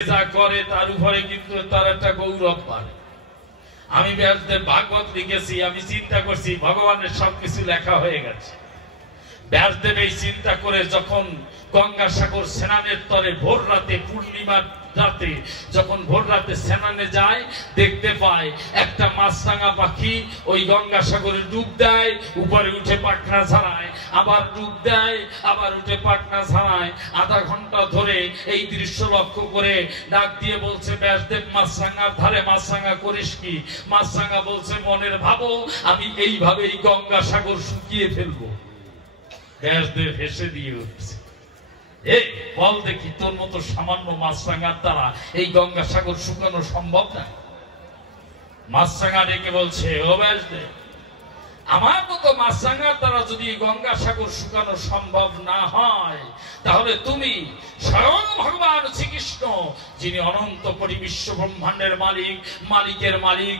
যা করে তার উপরে কিন্তু তার একটা গৌরব পায়। আমি ব্যাসদেব ভাগবত লিখেছি, আমি চিন্তা করছি ভগবানের সবকিছু লেখা হয়ে গেছে। ব্যাসদেব এই চিন্তা করে যখন গঙ্গাসাগর স্নানের তরে ভোর রাতে, পূর্ণিমার রাতে যখন ভোর রাতে স্নানে যায়, দেখতে পায় একটা মাছরাঙা পাখি ওই গঙ্গাসাগরে ডুব দেয়, উপরে উঠে পাখনা ছাড়ায়, আবার ডুব দেয়, আবার উঠে পাখনা ছাড়ায়। আধা ঘন্টা ধরে এই দৃশ্য লক্ষ্য করে ডাক দিয়ে বলছে, ব্যাসদেব মাছরাঙার ধারে মাছরাঙা করিস কি? মাছরাঙা বলছে, মনের ভাবো আমি এইভাবেই গঙ্গাসাগর শুকিয়ে ফেলবো। ব্যাসদেব হেসে দিয়ে উঠছে, এই বল দেখি তোর মতো সামান্য মাছরাঙার দ্বারা এই গঙ্গাসাগর শুকানো সম্ভব না? মাছরাঙা ডেকে বলছে, ও ব্যাসদেব, আমার মতো মাছরাঙার দ্বারা যদি গঙ্গাসাগর শুকানো সম্ভব না হয়, তাহলে তুমি স্বয়ং ভগবান শ্রীকৃষ্ণ, যিনি অনন্ত কোটি বিশ্ব ব্রহ্মাণ্ডের মালিক, মালিকের মালিক,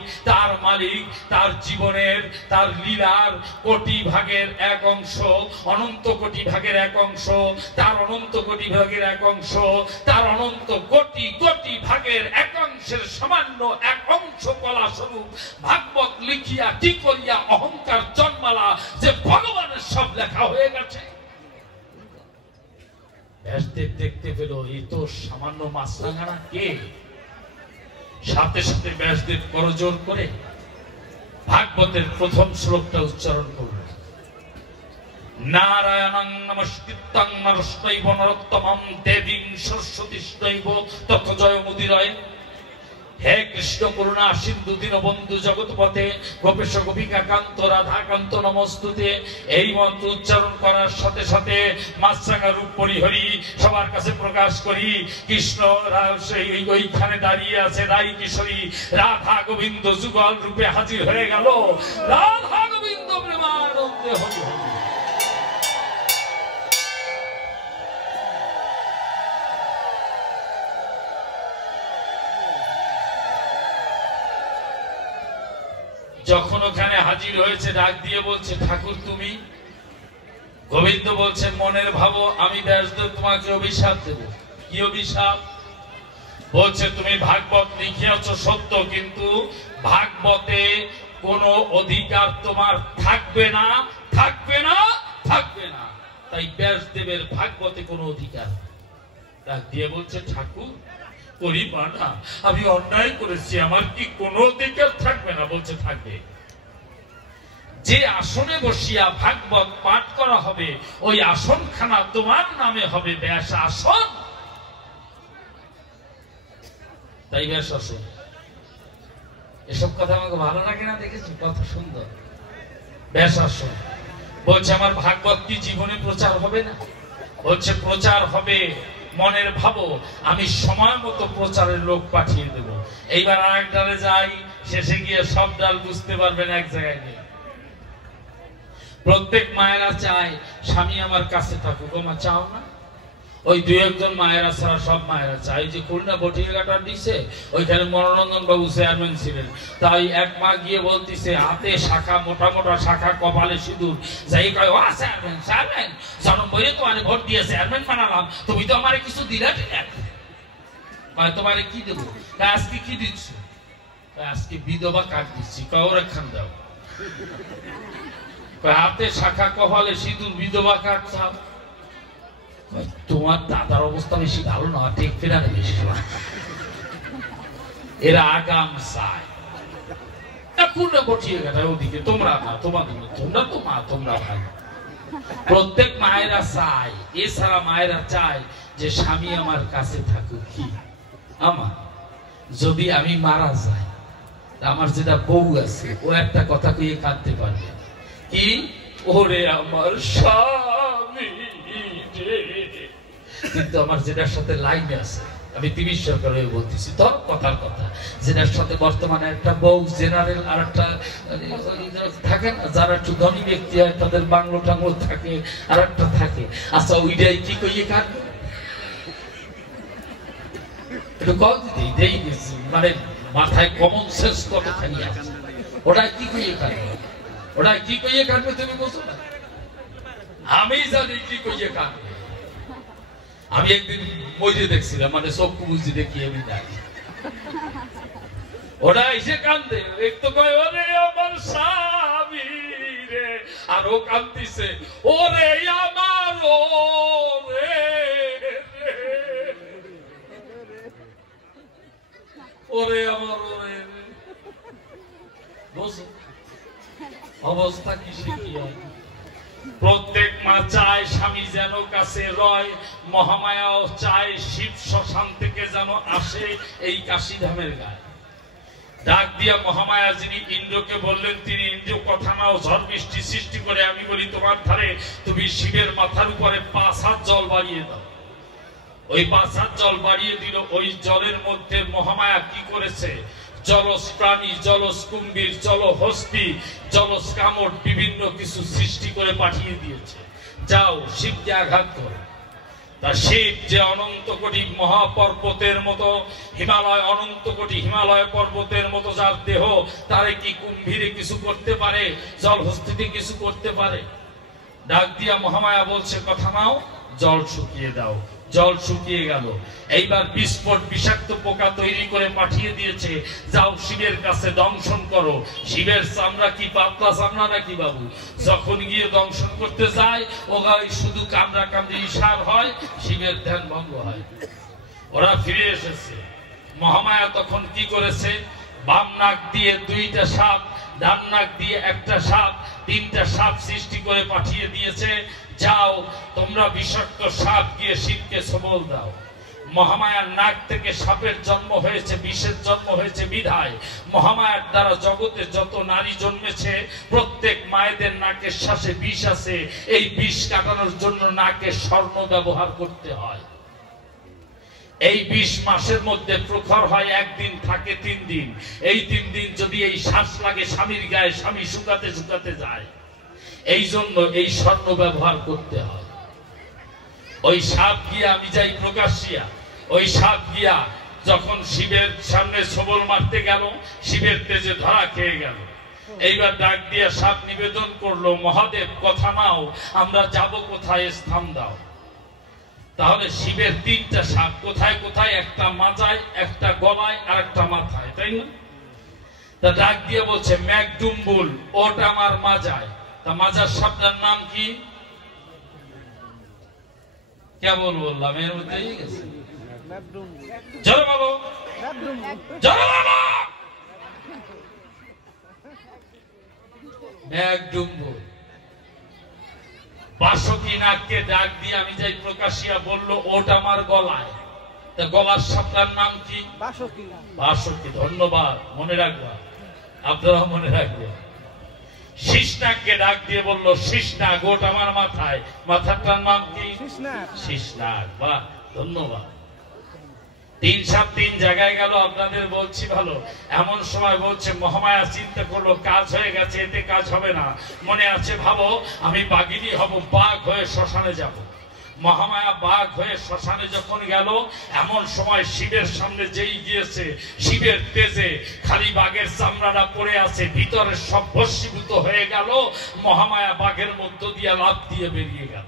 তার জীবনের, তার লীলার কোটি ভাগের এক অংশ, অনন্ত কোটি ভাগের এক অংশ, তার অনন্ত কোটি ভাগের এক অংশ, তার অনন্ত কোটি কোটি ভাগের এক অংশের সামান্য এক অংশ কলা স্বরূপ ভাগবত লিখিয়া কি করিয়া অহংকার জন্মালা যে ভগবানের সব লেখা হয়ে গেছে। ব্যাসদেব দেখতে পেল এই তো সামান্য মাছরাঙা না, কে? সাথে সাথে ব্যাসদেব করজোর করে ভাগবতের প্রথম শ্লোকটা উচ্চারণ করলেন, নারায়ণং নমস্কৃত্যং নরস্যৈব নরোত্তমং দেবীং সরস্বতীশ্চৈব তথা জয়মুদিরয়। হে কৃষ্ণ করুণা সিন্ধু দীনবন্ধু জগৎপথে গোপেশ গোপিকা কান্ত রাধাকান্ত নমস্তুতে। এই মন্ত্র উচ্চারণ করার সাথে সাথে মাছরাঙা রূপ পরিহরি সবার কাছে প্রকাশ করি। কৃষ্ণ ওইখানে দাঁড়িয়ে আছে, রাই কিশোরী রাধা গোবিন্দ যুগল রূপে হাজির হয়ে গেল। রাধা গোবিন্দ প্রেমানন্দে হরি হরি। যখন ওখানে হাজির হয়েছে, ডাক দিয়ে বলছে, ঠাকুর তুমি? গোবিন্দ বলছে, মনের ভাবো আমি ব্যাসদেব তোমাকে অভিশাপ দেব। কি অভিশাপ? বলছে, তুমি ভাগবত লিখিয়াছ সত্য, কিন্তু ভাগবতে কোনো অধিকার তোমার থাকবে না, থাকবে না, থাকবে না। তাই ব্যাসদেবের ভাগবতে কোনো অধিকার। ডাক দিয়ে বলছে, ঠাকুর করিবা না, আমি অন্যায় করেছি, আমার কি কোনো অধিকার থাকবে না? বলছে, থাকবে। যে আসনে বসিয়া ভাগবত পাঠ করা হবে, ওই আসনখানা তোমার নামে হবে ব্যাস আসন। তাই ব্যাস আসন। এসব কথা আমাকে ভালো লাগে না? দেখেছি কত সুন্দর। ব্যাস আসন। বলছে, আমার ভাগবত কি জীবনে প্রচার হবে না? বলছে, প্রচার হবে। মনের ভাবো আমি সময় মতো প্রচারের লোক পাঠিয়ে দেব। এইবার আরেক ডালে যাই, শেষে গিয়ে সব ডাল বুঝতে পারবেন এক জায়গায় নেই। প্রত্যেক মায়েরা চায় স্বামী আমার কাছে থাকুক। মা চাও না? ওই দুই একজন মায়েরা ছাড়া সব মায়েরা চায়। যে খুলনা বটিয়াঘাটা দিছে, ওইখানে মনোরঞ্জন বাবু চেয়ারম্যান ছিলেন। তাই এক মা গিয়ে বলতেছে, হাতে শাখা, মোটা মোটা শাখা, কপালে সিঁদুর, যাই কয়, ও চেয়ারম্যান, চেয়ারম্যান জন্ম বইয়ে তোমার ভোট দিয়ে চেয়ারম্যান বানালাম, তুমি তো আমার কিছু দিলা? ঠিক আছে, তোমারে কি দেবো? আজকে কি দিচ্ছ? আজকে বিধবা কার্ড দিচ্ছি। কওর একখান দাও। হাতে শাখা, কপালে সিঁদুর, বিধবা কার্ড চাও? তোমার দাদার অবস্থা বেশি ভালো না, ঠিক ফেরানে বেশি। এরা আগাম চায় ওদিকে, তোমরা না, তোমাদের তোমরা তো মা, তোমরা ভাই। প্রত্যেক মায়েরা চায়। এছাড়া মায়েরা চায় যে স্বামী আমার কাছে থাকুক। কি আমার যদি আমি মারা যাই, আমার যেটা বউ আছে ও একটা কথা কইয়ে কাঁদতে পারবে, কি, ওরে আমার স্বামী। কিন্তু আমার যেটার সাথে লাইন আছে, আমি টিভি সরকার হয়ে বলতেছি, তোর কথার কথা, যেটার সাথে বর্তমানে একটা বউ জেনারেল, আর একটা থাকে না, যারা একটু ধনী ব্যক্তি হয় তাদের বাংলো টাংলো থাকে, আর একটা থাকে। আচ্ছা, ওইটাই কি কইয়ে কাটবে? একটু কল দিতেই মানে মাথায় কমন সেন্স কতখানি আছে। ওটাই কি কইয়ে কাটবে? ওটাই কি কইয়ে কাটবে তুমি বলছো না? আমি জানি কি কইয়ে কাটবে। আমি একদিন মইতে দেখছিলাম, মানে চক্ষু বুঝি দেখি আমি জানি ওরা এসে কান্দে, একটু কয় ওরে আমার স্বামী রে, আর ও কান্দিছে ওরে আমার ওরে ওরে আমার ওরে। অবস্থা কি কি হয়? প্রত্যেক মা চায় স্বামী যেন কাছে রয়, মহামায়াও চায় শিব শ্মশান থেকে যেন আসে এই কাশীধামের গায়ে। ডাক দিয়া মহামায়া যিনি ইন্দ্রকে বললেন, তিনি ইন্দ্র কথা নাও, ঝড় বৃষ্টি সৃষ্টি করে আমি বলি তোমার ধারে তুমি শিবের মাথার উপরে 5 হাত জল বাড়িয়ে দাও। ওই 5 হাত জল বাড়িয়ে দিল। ওই জলের মধ্যে মহামায়া কি করেছে, জলজ প্রাণী, জলজ কুম্ভীর, জলহস্তি, জলজ কামড় বিভিন্ন কিছু সৃষ্টি করে পাঠিয়ে দিয়েছে, যাও শিবকে আঘাত করো। তা শিব যে অনন্ত কোটি মহাপর্বতের মতো হিমালয়, অনন্ত কোটি হিমালয় পর্বতের মতো যার দেহ, তারে কি কুম্ভীরে কিছু করতে পারে, জলহস্তিতে কিছু করতে পারে? ডাক দিয়া মহামায়া বলছে কথা নাও, জল শুকিয়ে দাও। জল শুকিয়ে গেল। এইবার বিস্ফোট বিষাক্ত পোকা তৈরি করে পাঠিয়ে দিয়েছে, যাও শিবের কাছে দংশন করো। শিবের চামড়া কি পাতলা চামড়া নাকি বাবু? যখন গিয়ে দংশন করতে যায় ওগাই শুধু কামড়া কামড়ি ইশার হয়, শিবের ধ্যান ভঙ্গ হয়। ওরা ফিরে এসেছে। মহামায়া তখন কি করেছে, বাম নাক দিয়ে 2টা সাপ, ডান নাক দিয়ে 1টা সাপ, 3টা সাপ সৃষ্টি করে পাঠিয়ে দিয়েছে, যাও তোমরা বিষাক্ত সাপ গিয়ে শিবকে সবল দাও। মহামায়ার নাক থেকে সাপের জন্ম হয়েছে, বিষের জন্ম হয়েছে বিধায় মহামায়ার দ্বারা জগতে যত নারী জন্মেছে প্রত্যেক মায়েদের নাকের শ্বাসে বিষ আছে। এই বিষ কাটানোর জন্য নাকে স্বর্ণ ব্যবহার করতে হয়। এই 20 মাসের মধ্যে প্রখর হয় 1 দিন, থাকে 3 দিন। এই 3 দিন যদি এই শ্বাস লাগে স্বামীর গায়ে, স্বামী শুকাতে শুকাতে যায়। এই জন্য এই স্বর্ণ ব্যবহার করতে হয়। ওই সাপ গিয়া আমি যাই প্রকাশিয়া, ওই সাপ গিয়া যখন শিবের সামনে সবল মারতে গেল, শিবের তেজে ধরা খেয়ে গেল। এইবার ডাক দিয়া সাপ নিবেদন করলো, মহাদেব কথা নাও, আমরা যাব কোথায়, স্থান দাও। তাহলে শিবের 3টা সাপ কোথায় কোথায়, একটা মাজায়, একটা গলায়, আর একটা মাথায়, তাই না? তা ডাক দিয়ে বলছে মেঘডুম্বুল, ওটা আমার মাজায়। তা মাজার সাপটার নাম কি? কেমন বললাম, এর মধ্যেই গেছে। জোরে বলো, জোরে বলো। মেঘডুম্বুল। বাসকি নাগকে ডাক দিয়ে আমি যাই প্রকাশিয়া বললো ওটা আমার গলায়। তা গলার সাপটার নাম কি? বাসকি। বাসকি, ধন্যবাদ, মনে রাখবা, আপনারা মনে রাখবেন। শীষনাগকে ডাক দিয়ে বললো শীষনাগ, ওটা আমার মাথায়, মাথাটার নাম কি? শীষনাগ। বাহ, ধন্যবাদ। 3 সাপ 3 জায়গায় গেল, আপনাদের বলছি ভালো। এমন সময় বলছে মহামায়া চিন্তা করলো কাজ হয়ে গেছে, এতে কাজ হবে না। মনে আছে ভাবো আমি বাঘিনী হব, বাঘ হয়ে শ্মশানে যাব। মহামায়া বাঘ হয়ে শ্মশানে যখন গেল, এমন সময় শিবের সামনে যেই গিয়েছে, শিবের তেজে খালি বাঘের চামড়াটা পড়ে আছে, ভিতরে সব ভস্মীভূত হয়ে গেল। মহামায়া বাঘের মধ্য দিয়ে লাফ দিয়ে বেরিয়ে গেল।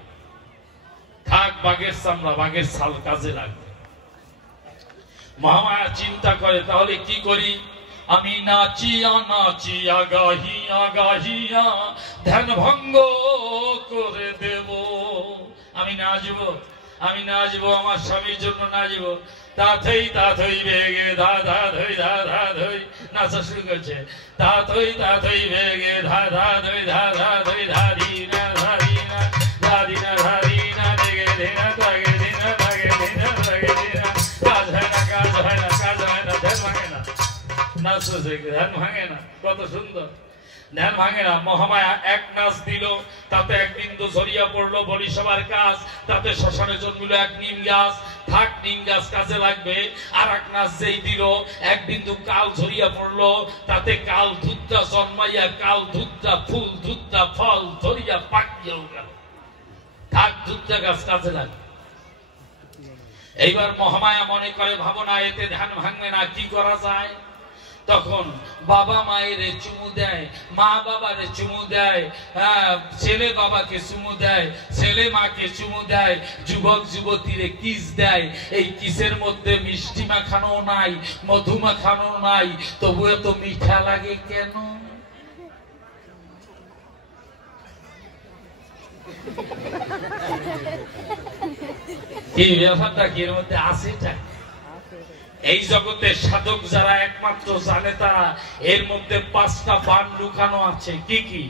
থাক বাঘের চামড়া, বাঘের ছাল কাজে লাগবে। মহামায়া চিন্তা করে তাহলে কি করি, আমি নাচিয়া নাচিয়া গাহিয়া গাহিয়া ধ্যান ভঙ্গ করে দেব। আমি নাচবো, আমি নাচবো, আমার স্বামীর জন্য নাচবো। তাথই তাথই বেগে ধা ধা ধই ধা ধা ধই, নাচা শুরু করছে। তাথই তাথই বেগে ধা ধা ধই ধা ধা ধই, ধারি না ধারি না ধারি না ধারি না, দেগে ধেনা তাগে ধেনা তাগে ধেনা তাগে ধেনা। কাজ হয় না, কাজ হয় না, কাজ হয় না, ধ্যান ভাঙে না। নাচছে, ধ্যান ভাঙে না। কত সুন্দর, ধ্যান ভাঙে না। মহামায়া 1 নাচ দিল, তাতে 1 বিন্দু ঝরিয়া পড়লো, বলি সবার কাজ। তাতে শ্মশানে জন্মিল 1 নিম গাছ, থাক নিম গাছ কাজে লাগবে। আর 1 নাচ যেই দিল, 1 বিন্দু কাল ঝরিয়া পড়লো, তাতে কাল ধুত্রা জন্মাইয়া, কাল ধুত্রা ফুল, ধুত্রা ফল ধরিয়া পাকিয়াও গেল। থাক ধুত্রা গাছ কাজে লাগবে। এইবার মহামায়া মনে করে ভাবনা, এতে ধ্যান ভাঙবে না, কি করা যায়? তখন বাবা মায়ের চুমু দেয়, মা বাবার চুমু দেয়, ছেলে বাবাকে চুমু দেয়, ছেলে মাকে চুমু দেয়, যুবক যুবতীরে কিস দেয়। এই কিসের মধ্যে মিষ্টি মাখানো নাই, মধু মাখানো নাই, তবু এত মিঠা লাগে কেন? এই ব্যাপারটা কি এর মধ্যে আছে? এই জগতে সাধক যারা একমাত্র জানে তারা এর মধ্যে 5টা বান লুকানো আছে। কি কি?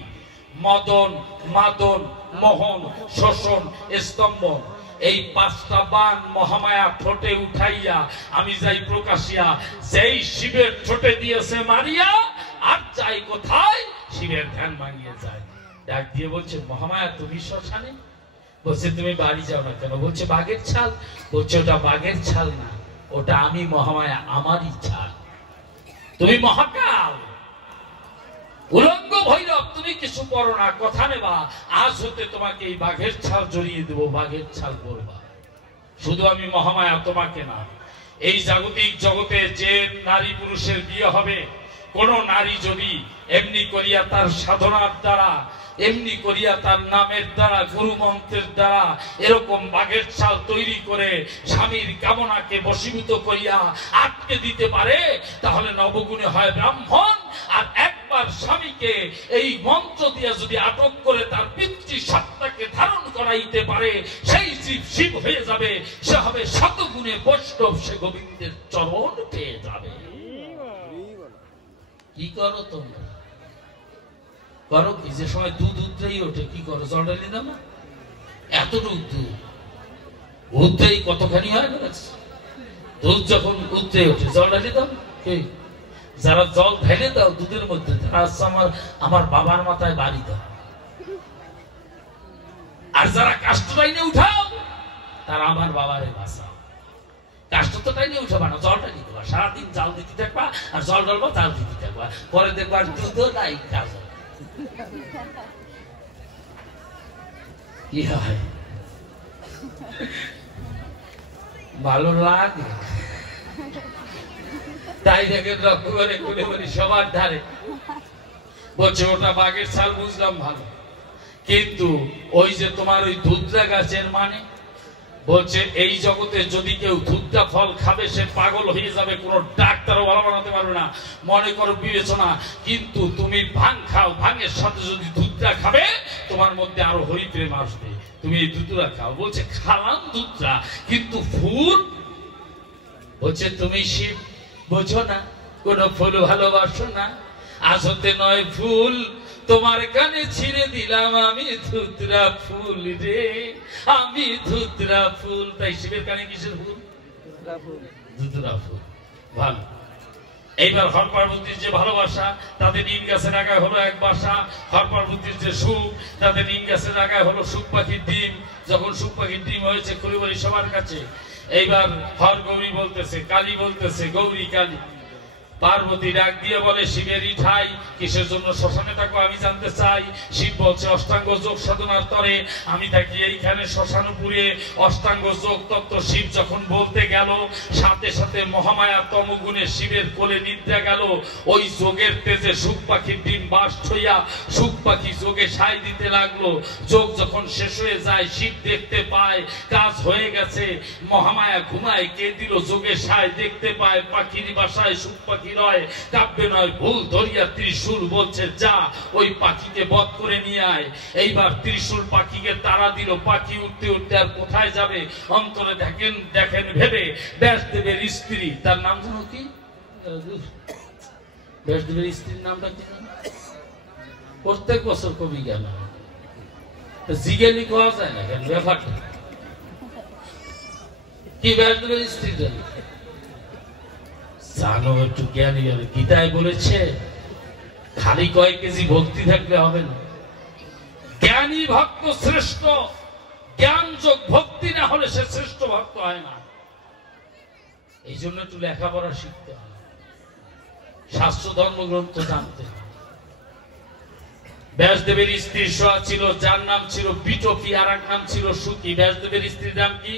মদন, মাদন, মোহন, শোষণ, স্তম্ভন। এই 5টা বান মহামায়া ঠোঁটে উঠাইয়া আমি যাই প্রকাশিয়া, যেই শিবের ঠোঁটে দিয়েছে মারিয়া, আর যাই কোথায় শিবের ধ্যান ভাঙিয়ে যায়। ডাক দিয়ে বলছে, মহামায়া তুমি শ্মশানে? বলছে তুমি বাড়ি যাও না কেন? বলছে বাঘের ছাল। বলছে ওটা বাঘের ছাল না, ওটা আমি মহামায়া, আমারই ছাল। তুমি মহাকাল, উলঙ্গ ভৈরব, তুমি কিছু করো না, কথা নেবা, আজ হতে তোমাকে এই বাঘের ছাল জড়িয়ে দেবো, বাঘের ছাল করবা। শুধু আমি মহামায়া, তোমাকে না। এই জাগতিক জগতে যে নারী পুরুষের বিয়ে হবে, কোন নারী যদি এমনি করিয়া তার সাধনার দ্বারা, এমনি করিয়া তার নামের দ্বারা, গুরু মন্ত্রের দ্বারা এরকম বাঘের ছাল তৈরি করে স্বামীর কামনাকে বশীভূত করিয়া আটকে দিতে পারে, তাহলে নবগুণে হয় ব্রাহ্মণ। আর একবার স্বামীকে এই মন্ত্র দিয়ে যদি আটক করে তার পিতৃ সত্তাকে ধারণ করাইতে পারে, সেই জীব শিব হয়ে যাবে, সে হবে শতগুণে বৈষ্ণব, সে গোবিন্দের চরণ পেয়ে যাবে। কি করো তোমরা? করো কি? যে সময় দুধ উদ্রেই ওঠে, কি করো? জল ঢেলে দাও না? এতটুকু দুধ উদ্রেই কতখানি হয় না? দুধ যখন উদ্রে ওঠে জল ঢেলে দাও। যারা জল ঢেলে দাও দুধের মধ্যে, তারা হচ্ছে আমার বাবার মাথায় বাড়ি দাও। আর যারা কাষ্ঠ টাইনে উঠাও, তারা আমার বাবারে বাঁচাও। কাষ্ঠ তো টাইনে উঠাবা না, জলটা দিতে পারবা, সারাদিন জাল দিতে থাকবা, আর জল ঢালবা, জাল দিতে থাকবা, পরে দেখবা দুধও নাই, কাজ কি হয়? ভালো লাগে। তাই দেখে লক্ষ্য করে খুলে বলি সবার ধারে বলছে ওটা বাঘের ছাল, বুঝলাম ভালো, কিন্তু ওই যে তোমার ওই ধুতরা গাছের মানে, বলছে এই জগতে যদি কেউ ধুতরা ফল খাবে সে পাগল হয়ে যাবে, কোন ডাক্তারও ভালো বানাতে পারবে না, মনে করো বিবেচনা। কিন্তু তুমি ভাং খাও, ভাঙের সাথে যদি ধুতরা খাবে, তোমার মধ্যে আরো হরিপ্রেম আসবে, তুমি এই ধুতরা খাও। বলছে খালাম ধুতরা, কিন্তু ফুল? বলছে তুমি শিব বোঝো না, কোন ফুল ভালোবাসো না, আজ হতে নয় ফুল তোমার কানে ছিঁড়ে দিলাম আমি ধুতরা ফুল রে, আমি ধুতরা ফুল। তাই শিবের কানে কিসের ফুল? ধুতরা ফুল। ভালো। এইবার হর পার্বতীর যে ভালোবাসা, তাদের নিম গাছের আগায় হলো এক বাসা। হর পার্বতীর যে সুখ, তাদের নিম গাছের আগায় হলো সুখ পাখির ডিম। যখন সুখ পাখির ডিম হয়েছে খুলি সবার কাছে, এইবার হর গৌরী বলতেছে, কালী বলতেছে, গৌরী কালী। পার্বতী ডাক দিয়ে বলে, শিবেরই ঠাই, কিসের জন্য শ্মশানে থাকবো আমি জানতে চাই। শিব বলছে, অষ্টাঙ্গ যোগ সাধনার তরে আমি থাকি এইখানে শ্মশানপুরে। অষ্টাঙ্গ যোগ তত্ত্ব শিব যখন বলতে গেল, সাথে সাথে মহামায়া তমগুণে শিবের কোলে নিদ্রা গেল। ওই যোগের তেজে সুখ পাখির ডিম বাস্ট হইয়া সুখ পাখি যোগে সায় দিতে লাগলো। যোগ যখন শেষ হয়ে যায়, শিব দেখতে পায় কাজ হয়ে গেছে, মহামায়া ঘুমায়, কে দিল যোগে সায়, দেখতে পায় পাখির বাসায় সুখ পাখি নয়, কাব্যে নয়, ভুল ধরিয়া ত্রিশূল বলছে যা ওই পাখিকে বধ করে নিয়ে আয়। এইবার ত্রিশূল পাখিকে তাড়া দিল, পাখি উঠতে উঠতে আর কোথায় যাবে, অন্তরে দেখেন ভেবে ব্যাসদেবের স্ত্রী, তার নাম জানো কি? ব্যাসদেবের স্ত্রীর নামটা কি? প্রত্যেক বছর কবি গেল জিজ্ঞাসা করা যায় না কেন? ব্যাপারটা কি? ব্যাসদেবের স্ত্রী জানো, একটু জ্ঞানী হবে। গীতায় বলেছে খালি কয়েক কেজি ভক্তি থাকলে হবে না, জ্ঞানী ভক্ত শ্রেষ্ঠ। জ্ঞান যোগ ভক্তি না হলে সে শ্রেষ্ঠ ভক্ত হয় না। এই জন্য একটু লেখাপড়া শিখতে হয়, শাস্ত্র ধর্মগ্রন্থ জানতে হয়। ব্যাসদেবের স্ত্রী সোয়া ছিল, যার নাম ছিল বিটপি, আর এক নাম ছিল সুকি। ব্যাসদেবের স্ত্রীর নাম কি?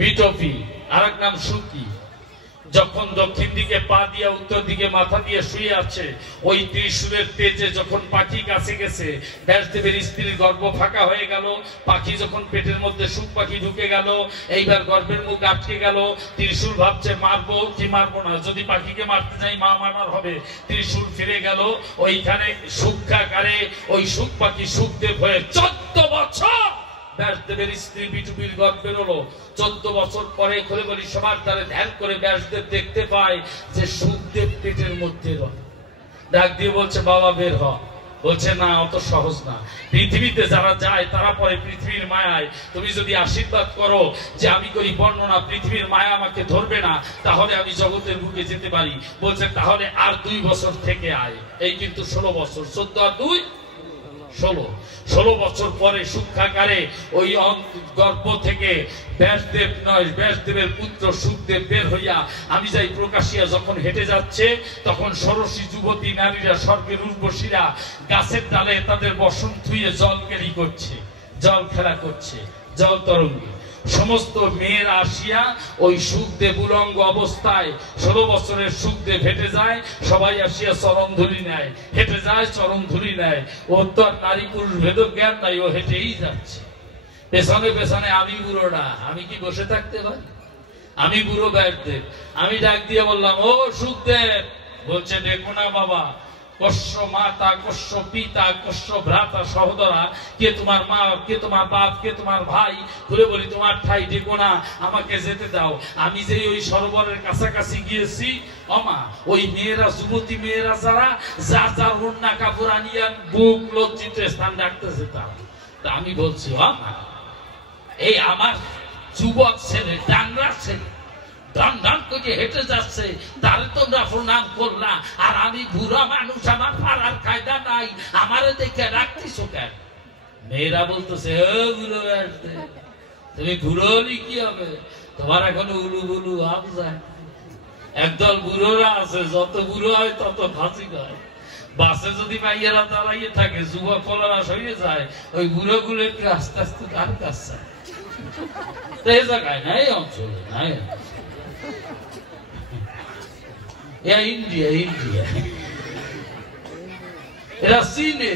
বিটপি, আর এক নাম সুকি। যখন দক্ষিণ দিকে পা দিয়ে উত্তর দিকে মাথা দিয়ে শুয়ে আছে, ওই ত্রিশূলের তেজে যখন পাখি কাছে গেছে, ব্যাসদেবের স্ত্রীর গর্ভ ফাঁকা হয়ে গেল। পাখি যখন পেটের মধ্যে সুখ পাখি ঢুকে গেল, এইবার গর্ভের মুখ আটকে গেল। ত্রিশূল ভাবছে মারবো কি মারবো না, যদি পাখিকে মারতে যাই মা মারার হবে। ত্রিশূল ফিরে গেল, ওইখানে সুখাকারে ওই সুখ পাখি সুখদেব হয়ে 14 বছর ব্যাসদেবের স্ত্রী বিটুবির গর্ভে হলো। 14 বছর পরে করে বলি সবার দ্বারে ধ্যান করে ব্যাসদেব দেখতে পায় যে সুখদেব পেটের মধ্যে রয়। ডাক দিয়ে বলছে বাবা বের হ। বলছে না, অত সহজ না। পৃথিবীতে যারা যায় তারা পরে পৃথিবীর মায়ায়, তুমি যদি আশীর্বাদ করো যে আমি করি বর্ণনা পৃথিবীর মায়া আমাকে ধরবে না, তাহলে আমি জগতের বুকে যেতে পারি। বলছে তাহলে আর 2 বছর থেকে আয়। এই কিন্তু 16 বছর, 14 আর 2 16 বছর পরে সুখাকারে ওই গর্ভ থেকে ব্যাসদেবের পুত্র সুখদেব বের হইয়া আমি যাই প্রকাশিয়া যখন হেঁটে যাচ্ছে, তখন ষোড়শী যুবতী নারীরা স্বর্গের উর্বশীরা গাছের ডালে তাদের বসন থুয়ে জল কেলি করছে, জল খেলা করছে, জল তরঙ্গে। সমস্ত মেয়েরা আসিয়া ওই সুখদেব উলঙ্গ অবস্থায়, 16 বছরের সুখদেব হেঁটে যায়, সবাই আসিয়া চরণ ধুলি নেয়, হেঁটে যায় চরণ ধুলি নেয়। ওর তো আর নারী পুরুষ ভেদ জ্ঞান নাই, ও হেঁটেই যাচ্ছে। পেছনে পেছনে আমি বুড়ো না, আমি কি বসে থাকতে পারি? আমি বুড়ো ব্যাসদেব। আমি ডাক দিয়ে বললাম ও সুখদেব। বলছে দেখো না বাবা, কস্য মাতা, কস্য পিতা, কস্য ভ্রাতা সহোদরা, কে তোমার মা, কে তোমার বাপ, কে তোমার ভাই। ঘুরে বলি তোমার ঠাই ডেকো না, আমাকে যেতে দাও। আমি যে ওই সরোবরের কাছাকাছি গিয়েছি, অমা ওই মেয়েরা, যুবতী মেয়েরা যারা যা যার ওড়না কাপড় আনিয়া বুক লজ্জিত স্থান ডাকতেছে তারা। তা আমি বলছি অমা, এই আমার যুবক ছেলে, ডাংরা ছেলে ডান ডান করে হেঁটে যাচ্ছে, তারে তোমরা প্রণাম করলা, আর আমি বুড়া মানুষ, আমার পাড়ার কায়দা নাই, আমারে দেখে রাখতিস কেন? মেয়েরা বলতেছে বুড়ো ব্যাসদেব, তুমি বুড়ো হলি কি হবে, তোমার এখনো উলু বুলু ভাব যায়। একদল বুড়োরা আছে, যত বুড়ো হয় তত ফাঁসি হয়। বাসে যদি মাইয়েরা দাঁড়াইয়ে থাকে, যুবক ফলরা সরিয়ে যায়, ওই বুড়ো গুলো একটু আস্তে আস্তে গান কাছে এই জায়গায় না, এই অঞ্চলে নাই। ইন্ডিয়া ইন্ডিয়া এরা চীনে,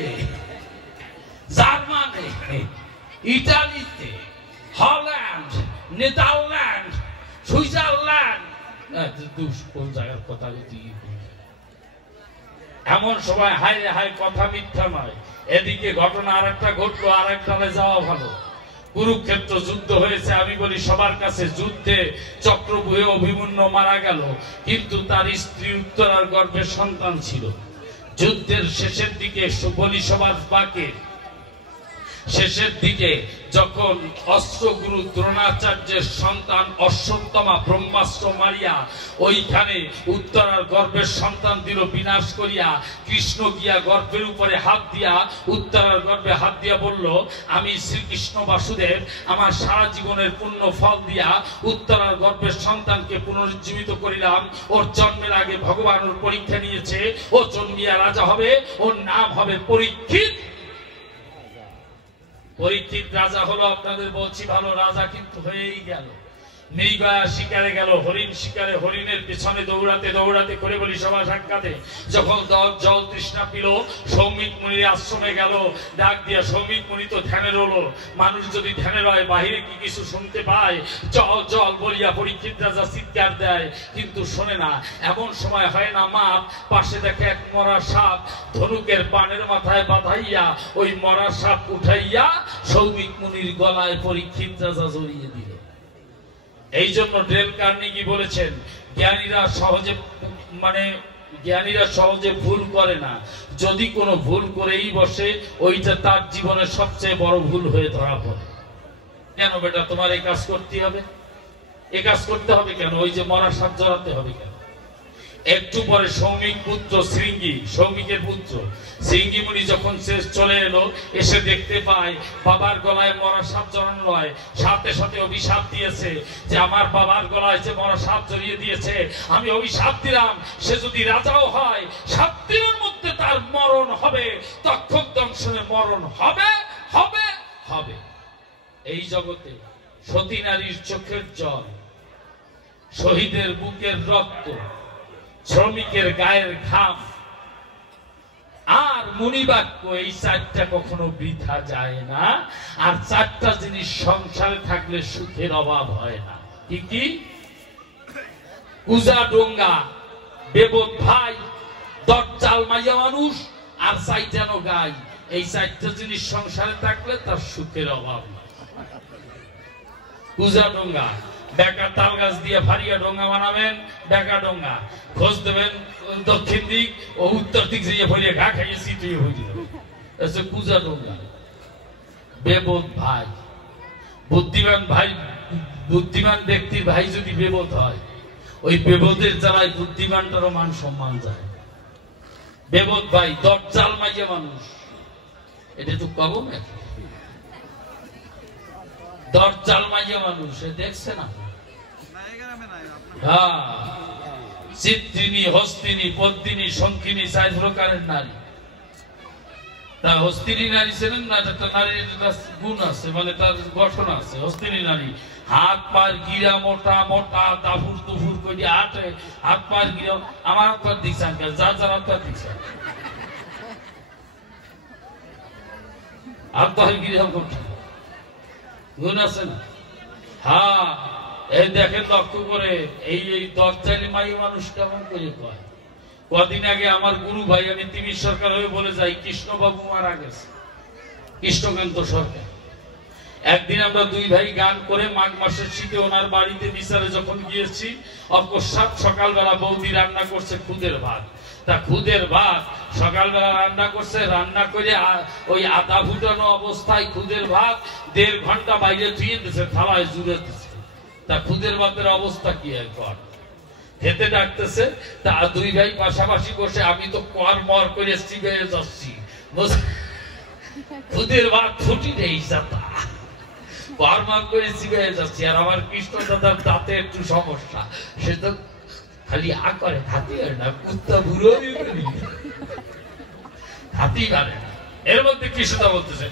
জার্মানে, ইটালিতে, হল্যান্ড, নেদারল্যান্ড, সুইজারল্যান্ড, কোন জায়গার কথা এমন সময় হায় হায় কথা মিথ্যা নয়। এদিকে ঘটনা আর একটা ঘটলো, আর এক ডালে যাওয়া ভালো। কুরুক্ষেত্র যুদ্ধ হয়েছে, আমি বলি সবার কাছে যুদ্ধে চক্রব্যূহে অভিমন্যু মারা গেল, কিন্তু তার স্ত্রী উত্তরার গর্ভে সন্তান ছিল। যুদ্ধের শেষের দিকে বলি সবার বাকে শেষের দিকে যখন অস্ত্রগুরু দ্রোণাচার্যের সন্তান অশ্বত্থামা ব্রহ্মাস্ত্র মারিয়া ওইখানে উত্তরার গর্ভের সন্তান দিল বিনাশ করিয়া, কৃষ্ণ গিয়া গর্ভের উপরে হাত দিয়া উত্তরার গর্ভে হাত দিয়া বলল, আমি শ্রীকৃষ্ণ বাসুদেব আমার সারা জীবনের পুণ্য ফল দিয়া উত্তরার গর্ভের সন্তানকে পুনরুজ্জীবিত করিলাম। ওর জন্মের আগে ভগবান ওর পরীক্ষা নিয়েছে, ও জন্মিয়া রাজা হবে, ওর নাম হবে পরীক্ষিত। পরীক্ষিত রাজা হলো, আপনাদের বলছি ভালো রাজা কিন্তু হয়েই গেল। মৃগয়া শিকারে গেল, হরিণ শিকারে, হরিণের পিছনে দৌড়াতে দৌড়াতে করে বলি সভা সাক্ষাতে যখন জল তৃষ্ণা পিল, সৌমিক মুনির আশ্রমে গেল। ডাক দিয়া সৌমিক মুনি তো ধ্যানের হলো, মানুষ যদি ধ্যানের হয় বাহিরে কি কিছু শুনতে পায়? জল জল বলিয়া পরীক্ষিত রাজা চিৎকার দেয়, কিন্তু শোনে না। এমন সময় হয় না মাপ, পাশে দেখে এক মরা সাপ, ধনুকের বানের মাথায় বাঁধাইয়া ওই মরা সাপ উঠাইয়া সৌমিক মুনির গলায় পরীক্ষিত রাজা জড়িয়ে দিল। এই জন্য ডেল কার্নেগি বলেছেন, জ্ঞানীরা সহজে ভুল করে না, যদি কোনো ভুল করেই বসে ওইটা তার জীবনের সবচেয়ে বড় ভুল হয়ে ধরা পড়ে। কেন বেটা তোমার এই কাজ করতে হবে? এই কাজ করতে হবে কেন? ওই যে মরা সাপ জড়াতে হবে কেন? একটু পরে সৌমিক পুত্র শৃঙ্গি, সৌমিকের পুত্র শৃঙ্গি মুনি যখন শেষ চলে এলো, এসে দেখতে পায় বাবার গলায় মরা সাপ জড়ানো হয়। সাথে সাথে অভিশাপ দিয়েছে যে আমার বাবার গলায় যে মরা সাপ জড়িয়ে দিয়েছে, আমি অভিশাপ দিলাম সে যদি রাজাও হয় 7 দিনের মধ্যে তার মরণ হবে, তক্ষক দংশনে মরণ হবে হবে হবে। এই জগতে সতী নারীর চোখের জল শহীদের বুকের রক্ত, শ্রমিকের গায়ের ঘাম আর মুনিবাক্য, এই চারটা কখনো বৃথা যায় না। আর চারটা জিনিস সংসারে থাকলে সুখের অভাব হয় না। কি কি? উজা ডোঙ্গা, বেবদ ভাই, দরজাল মাইয়া মানুষ আর চাইটানো গাই। এই চারটা জিনিস সংসারে থাকলে তার সুখের অভাব নাই। উজা ডোঙ্গা, বেকা তাল গাছ দিয়ে ফারিয়া ডোঙ্গা বানাবেন, বেকা ডোঙ্গা খোঁজ দেবেন দক্ষিণ দিক ও উত্তর দিক দিয়ে ভরিয়ে ঘা খাইয়ে সিটিয়ে হয়ে যাবে, পূজা ডোঙ্গা। বেবোধ ভাই, বুদ্ধিমান ভাই, বুদ্ধিমান ব্যক্তির ভাই যদি বেবোধ হয়, ওই বেবোধের জ্বালায় বুদ্ধিমানটারও মান সম্মান যায়। বেবোধ ভাই, দরজাল মাইয়া মানুষ, এটা তো কব নাকি? দরজাল মাইয়া মানুষ দেখছে না? হ্যাঁ, চিত্রিনী, হস্তিনী, পদ্মিনী, শঙ্খিনী, 4 প্রকারের নারী। তা হস্তিনী নারী ছিলেন না, একটা নারীর গুণ আছে, মানে তার গঠন আছে। হস্তিনী নারী হাত পার গিরা মোটা মোটা, দাফুর তুফুর করে হাটে, হাত পার গিরা। আমার আপনার দিচ্ছেন, যার যার আপনার দিচ্ছেন হাত পার গিরা মোটা গুণ আছে না? হ্যাঁ, এই দেখেন লক্ষ্য করে, এই দরজালি মাই মানুষ কেমন করে কয়। কদিন আগে আমার গুরু ভাই, আমি তিমির সরকার হয়ে বলে যাই, কৃষ্ণবাবু মারা গেছে, কৃষ্ণকান্ত সরকার। একদিন আমরা 2 ভাই গান করে মাঘ মাসের শীতে ওনার বাড়িতে বিচারে যখন গিয়েছি, অকস্মাৎ সকালবেলা বৌদি রান্না করছে খুদের ভাত। তা খুদের ভাত সকালবেলা রান্না করছে, রান্না করে ওই আদা ফুটানো অবস্থায় খুদের ভাত 1.5 ঘন্টা বাইরে ধুয়ে দিয়েছে, থালায় জুড়ে দিচ্ছে। তা খুদের ভাতের অবস্থা কি এখন? খেতে ডাকতেছে, তা 2 ভাই পাশাপাশি বসে, আমি তো কর মর করে চিবে যাচ্ছি, খুদের ভাত ফুটি নেই, কর মর করে চিবে যাচ্ছি। আর আমার কৃষ্ণ দাদার দাঁতে একটু সমস্যা, সে তো খালি আ করে, খাতি না, কুত্তা বুড়ো হাতি পারে না। এর মধ্যে কৃষ্ণদা বলতেছে,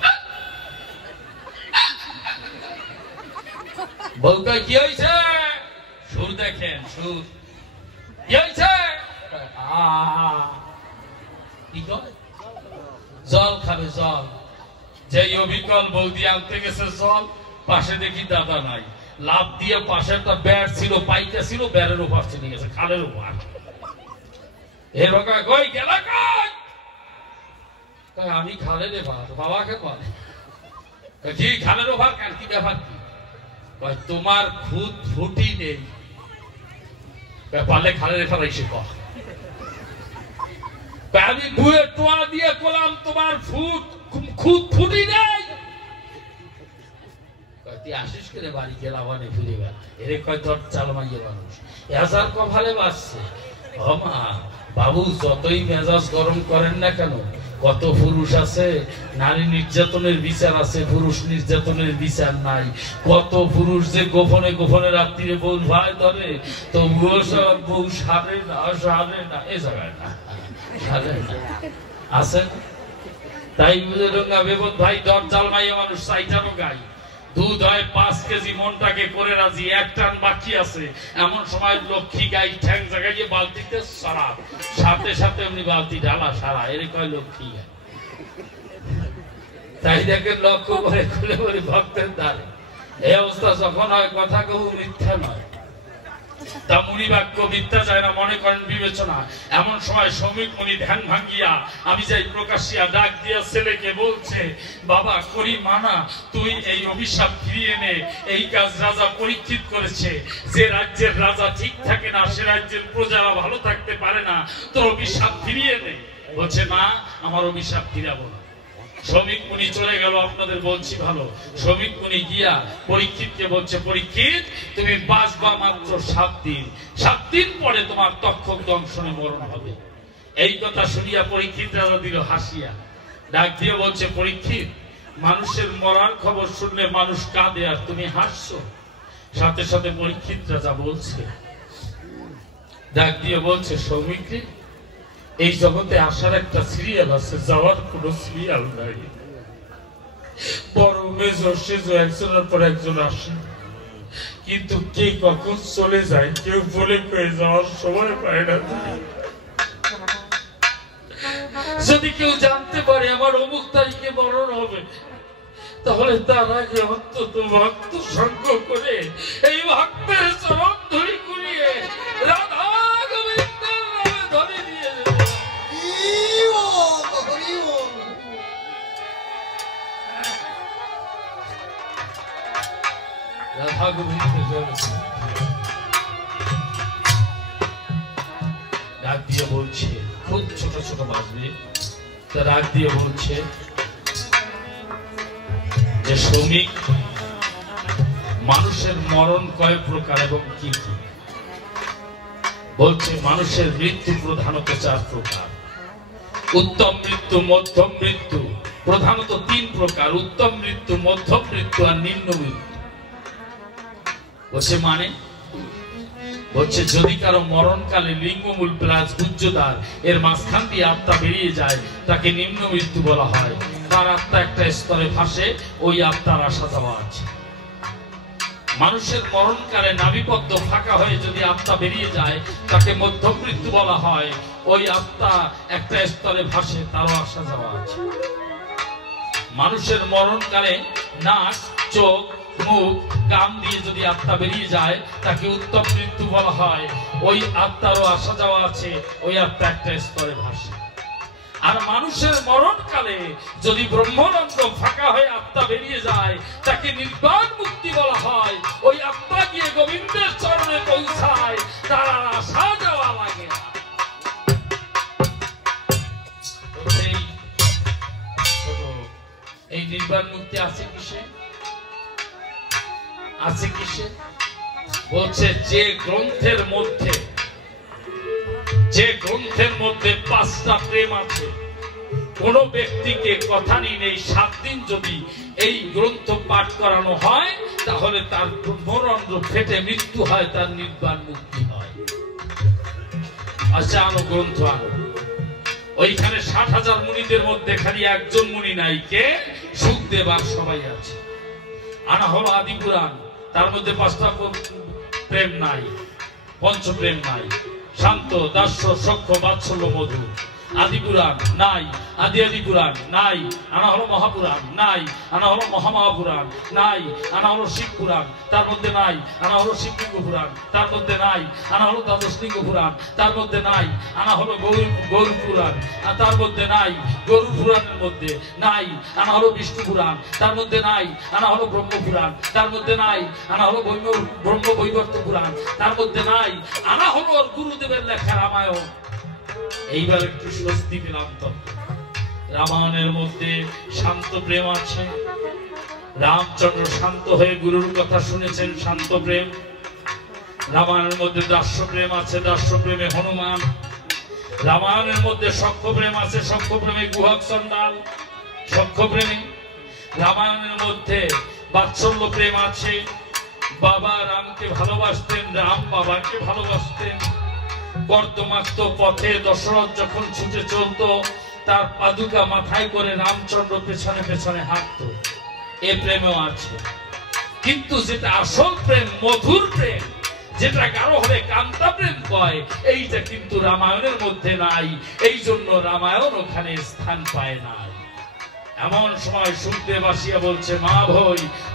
বউটা কি হয়েছে? সুর দেখেন, সুর কি হয়েছে? জল খাবে, জল। যে অবিকল বৌদি আনতে গেছে জল, পাশে দেখি দাদা নাই। লাভ দিয়ে পাশে একটা ব্যাট ছিল, পাইকা ছিল, ব্যারের উপর চলে গেছে, খালের উপর। এর কই গেল, কই আমি খালে রে বাবাকে বলে, কি খালের উপর কেন, কি ব্যাপার কি? কয় তোমার খুদ ফুটি নেই, পারলে খালের রেফার এসে কয়, আমি বুয়ে টোয়া দিয়ে করলাম তোমার খুদ ফুটি নেই। আসিস করে বাড়ি গেলা মানে ফিরে গেল, এরে কয় দরজাল মাইয়া মানুষ, এজার কপালে বাঁচছে। ও মা বাবু, যতই মেজাজ গরম করেন না কেন, কত পুরুষ আছে নারী নির্যাতনের বিচার আছে, পুরুষ নির্যাতনের বিচার নাই। কত পুরুষ যে গোপনে গোপনে রাত্রিরে বউ ভাই ধরে, তো বউ সারে না, সারে না, এ জায়গায় না, সারে না আছে। তাই বুঝে রঙা বেবদ ভাই, দরজাল মাইয়া মানুষ, চাইটানো গাই, দুধ হয় 5 কেজি, মনটাকে করে রাজি, 1 টান বাকি আছে। এমন সময় লক্ষ্মী গাই ঠ্যাং জায়গায় বালতিতে সারা, সাথে সাথে এমনি বালতি ঢালা সারা, এর কয় লক্ষ্মী গাই। তাই দেখেন লক্ষ্য করে খুলে বলি ভক্তের দ্বারে। এই অবস্থা যখন হয়, কথা কবু মিথ্যা নয়, তা মুনি বাক্য মিথ্যা যায় না, মনে করেন বিবেচনা। এমন সময় শ্রমিক মুনি ধ্যান ভাঙ্গিয়া আমি যাই প্রকাশিয়া, ডাক দিয়া ছেলেকে বলছে, বাবা করি মানা, তুই এই অভিশাপ ফিরিয়ে নে। এই কাজ রাজা পরীক্ষিত করেছে, যে রাজ্যের রাজা ঠিক থাকে না, সে রাজ্যের প্রজারা ভালো থাকতে পারে না, তোর অভিশাপ ফিরিয়ে নে। বলছে না, আমার অভিশাপ ফিরাবো না। শ্রমিক মুনি চলে গেল, আপনাদের বলছি ভালো। শ্রমিক মুনি গিয়া পরীক্ষিতকে বলছে, পরীক্ষিত তুমি বাঁচবা মাত্র 7 দিন, 7 দিন পরে তোমার তক্ষক দংশনে মরণ হবে। এই কথা শুনিয়া পরীক্ষিত রাজা দিল হাসিয়া, ডাক দিয়ে বলছে, পরীক্ষিত মানুষের মরার খবর শুনলে মানুষ কাঁদে, আর তুমি হাসছো। সাথে সাথে পরীক্ষিত রাজা বলছে, ডাক দিয়ে বলছে, শ্রমিক এই জগতে আসার একটা সিরিয়াল আছে, যাওয়ার কোন সিরিয়াল নাই। বড় মেজর সেজো একজনের পর একজন আসে, কিন্তু কে কখন চলে যায় কেউ বলে কয়ে যাওয়ার সময় পায় না। যদি কেউ জানতে পারে আমার অমুক তারিখে মরণ হবে, তাহলে তার আগে অন্তত ভক্ত সঙ্গ করে এই ভক্তের চরণ ধরি করিয়ে রাধা গোবিন্দের নামে ধরে দিয়ে রাধা গোবিন্দের ডাক দিয়ে বলছে, খুব ছোট ছোট বাজবে, তার ডাক দিয়ে বলছে যে শ্রমিক, মানুষের মরণ কয় প্রকার এবং কি কি? বলছে মানুষের মৃত্যু প্রধানত 4 প্রকার। উত্তম মৃত্যু, মধ্যম মৃত্যু, প্রধানত 3 প্রকার, উত্তম মৃত্যু, মধ্যম মৃত্যু আর নিম্ন মৃত্যু। বলছে মানে হচ্ছে যদি কারো মরণকালে লিঙ্গমূল প্লাস গুজ্জদার এর মাঝখান দিয়ে আত্মা বেরিয়ে যায় তাকে নিম্ন মৃত্যু বলা হয়। তার আত্মা একটা স্তরে ভাসে, ওই আত্মার আসা যাওয়া আছে। মানুষের মরণকালে নাভিপদ্ম ফাঁকা হয়ে যদি আত্মা বেরিয়ে যায় তাকে মধ্যম মৃত্যু বলা হয়। ওই আত্মা একটা স্তরে ভাসে, তারও আসা যাওয়া আছে। মানুষের মরণকালে নাক, চোখ, মুখ, কান দিয়ে যদি আত্মা বেরিয়ে যায় তাকে উত্তম মৃত্যু বলা হয়। ওই আত্মারও আসা যাওয়া আছে, ওই আত্মা একটা স্তরে ভাসে। আর মানুষের মরণকালে যদি ব্রহ্মানন্দ ফাঁকা হয়ে আত্মা বেরিয়ে যায় তাকে নির্বাণ মুক্তি বলা হয়। ওই আত্মা গিয়ে গোবিন্দের চরণে পৌঁছায়, তার আর আসা যাওয়া লাগে না। এই নির্বাণ মুক্তি আছে কিসে? আছে কিসে? বলছে যে গ্রন্থের মধ্যে 5টা প্রেম আছে, কোন ব্যক্তিকে কথা নেই 7 দিন যদি এই গ্রন্থ পাঠ করানো হয় তাহলে তার ব্রহ্মরন্ধ্র ফেটে মৃত্যু হয়, তার নির্বাণ মুক্তি হয়। আচ্ছা আনো গ্রন্থ আনো। ওইখানে 60,000 মুনিদের মধ্যে খালি একজন মুনি নাই, কে? সুখদেব, আর সবাই আছে। আনা হলো আদি পুরাণ, তার মধ্যে 5টা প্রেম নাই, পঞ্চপ্রেম নাই, শান্ত, দাস্য, সখ্য, বাৎসল্য, মধু। আদি পুরাণ নাই, আদি পুরাণ নাই। আনা হলো মহাপুরাণ নাই, আনা হলো মহামহাপুরাণ নাই। আনা হলো শিব পুরাণ, তার মধ্যে নাই। আনা হলো শিবলিঙ্গ পুরাণ, তার মধ্যে নাই। আনা হলো দ্বাদশলিঙ্গ পুরাণ, তার মধ্যে নাই। আনা হলো গৌর পুরাণ, তার মধ্যে নাই। গরু পুরাণের মধ্যে নাই। আনা হলো বিষ্ণু পুরাণ, তার মধ্যে নাই। আনা হলো ব্রহ্ম পুরাণ, তার মধ্যে নাই। আনা হলো ব্রহ্ম বৈবর্ত পুরাণ, তার মধ্যে নাই। আনা হলো গুরুদেবের লেখা রামায়ণ। এইবার একটু স্বস্তি পেলাম। তো রামায়ণের মধ্যে শান্ত প্রেম আছে। রামচন্দ্র শান্ত হয়ে গুরুর কথা শুনেছেন, শান্ত প্রেম। রামায়ণের মধ্যে দাস্য প্রেম আছে, দাস্য প্রেমে হনুমান। রামায়ণের মধ্যে সখ্য প্রেম আছে, সখ্য প্রেমে গুহক চণ্ডাল, সখ্য প্রেমী। রামায়ণের মধ্যে বাৎসল্য প্রেম আছে, বাবা রামকে ভালোবাসতেন, রাম বাবাকে ভালোবাসতেন। কর্দমাক্ত পথে দশরথ যখন ছুটে চলতো তার পাদুকা মাথায় করে রামচন্দ্র পেছনে পেছনে হাঁটতো, এ প্রেমও আছে। কিন্তু যেটা আসল প্রেম, মধুর প্রেম, যেটা কারো হলে কান্তা প্রেম কয়, এইটা কিন্তু রামায়ণের মধ্যে নাই। এই জন্য রামায়ণ ওখানে স্থান পায় না। এমন সময় সুখদেব আসিয়া বলছে, মা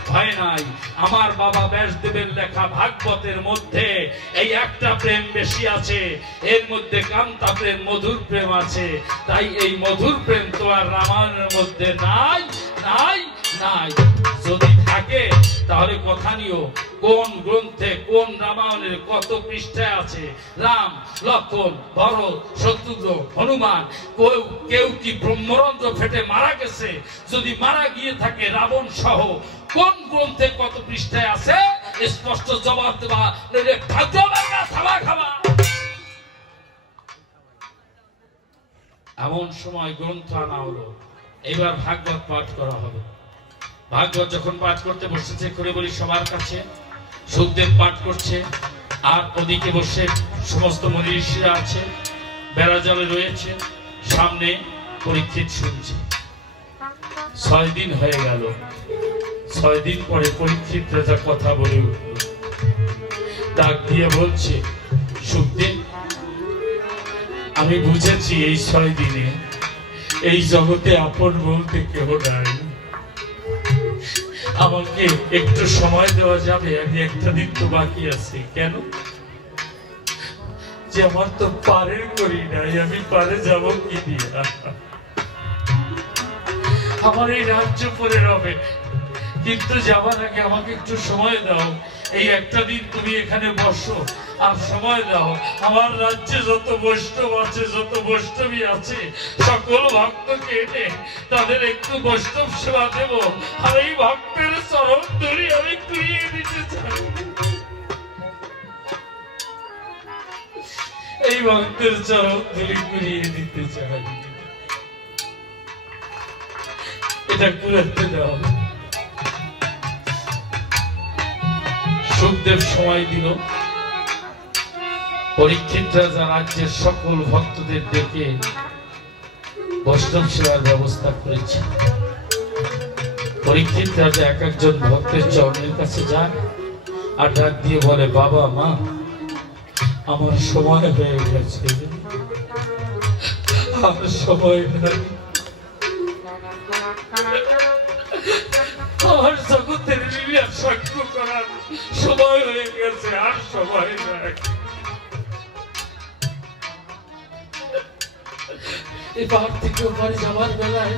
ভয় নাই, আমার বাবা ব্যাসদেবের লেখা ভাগবতের মধ্যে এই একটা প্রেম বেশি আছে, এর মধ্যে কান্তা প্রেম, মধুর প্রেম আছে। তাই এই মধুর প্রেম তোমার রামায়ণের মধ্যে নাই, নাই, নাই। যদি থাকে তাহলে কথা নিও, কোন গ্রন্থে, কোন রামায়ণের কত পৃষ্ঠায় আছে। রাম, লক্ষ্মণ, ভরত, শত্রুঘ্ন, হনুমান কেউ কি ব্রহ্মরন্ধ্র ফেটে মারা গেছে? যদি মারা গিয়ে থাকে রাবণ সহ, কোন গ্রন্থে কত পৃষ্ঠায় আছে স্পষ্ট জবাব দেবা, নইলে থাবা খাবা। এমন সময় গ্রন্থ আনা হলো, এবার ভাগবত পাঠ করা হবে। ভাগবত যখন পাঠ করতে বসেছে, করে বলি সবার কাছে, সুখদেব পাঠ করছে, আর ওদিকে বসে সমস্ত মুনি ঋষিরা আছে, বেড়া জলে রয়েছে, সামনে পরীক্ষিত শুনছে। 6 দিন হয়ে গেল। 6 দিন পরে পরীক্ষিত রাজা কথা বলে উঠল, ডাক দিয়ে বলছে, সুখদেব, আমি বুঝেছি এই 6 দিনে এই জগতে আপন বলতে কেউ নাই। আমাকে একটু সময় দেওয়া যাবে? আমি একটা দিন তো বাকি আছে। কেন? যে আমার তো পারের করি নাই, আমি পারে যাব কি দিয়ে? আমার এই রাজ্য পরে রবে, কিন্তু যাবার আগে আমাকে একটু সময় দাও। এই একটা দিন তুমি এখানে বসো আর সময় দাও। আমার রাজ্যে যত বৈষ্ণব আছে, যত বৈষ্ণবী আছে, সকল ভক্তকে এনে তাদের একটু বৈষ্ণব সেবা দেব। আর এই ভক্তের চরণ ধরে আমি কুড়িয়ে দিতে চাই। এই ভক্তের চরণ ধরে কুড়িয়ে দিতে চাই। এটা কুড়াতে দাও। সুখদেব সময় দিল। পরীক্ষিত রাজা রাজ্যের সকল ভক্তদের ডেকে বৈষ্ণব সেবার ব্যবস্থা করেছে। পরীক্ষিত রাজা এক একজন ভক্তের চরণের কাছে যায় আর ডাক দিয়ে বলে, বাবা মা, আমার সময় হয়ে গেছে, আর সময় নাই। আমার জগতের লীলা সাক্ষ্য করার সময় হয়ে গেছে, আর সময় নাই। এবার থেকে ওপারে যাবার বেলায়